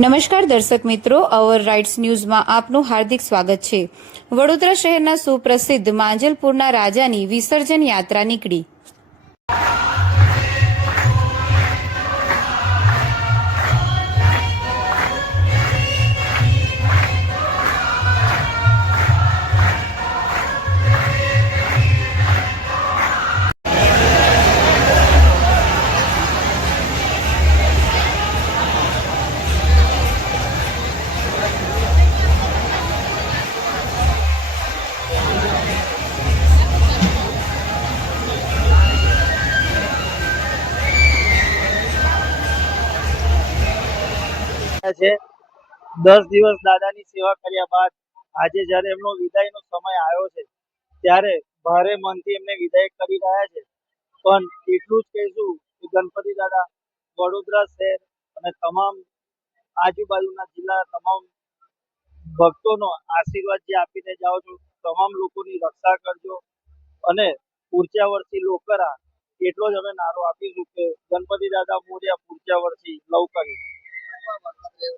નમસ્કાર દર્શક મિત્રો અવર રાઇટ્સ ન્યૂઝમાં આપનું હાર્દિક સ્વાગત છે. વડોદરા શહેરના સુપ્રસિદ્ધ માંજલપુરના રાજાની વિસર્જન યાત્રા નીકળી. છે. દસ દિવસ દાદાની સેવા કર્યા બાદ આજે જ્યારે એમનો વિદાયનો સમય આવ્યો છે, ત્યારે ભારે મનથી એમને વિદાય કરી રહ્યા છે. પણ એટલું જ કહીશું કે ગણપતિ દાદા, વડોદરા શહેર અને તમામ આજુબાજુના જિલ્લા તમામ ભક્તોનો આશીર્વાદ જે આપીને જાઓ છો, તમામ લોકોની રક્ષા કરજો અને પૂરચા વર્ષી લોકરા એટલો જ અમે નારો આપીશું કે ગણપતિ દાદા મોર્યા પૂરચા વર્ષી લવ Gabriel.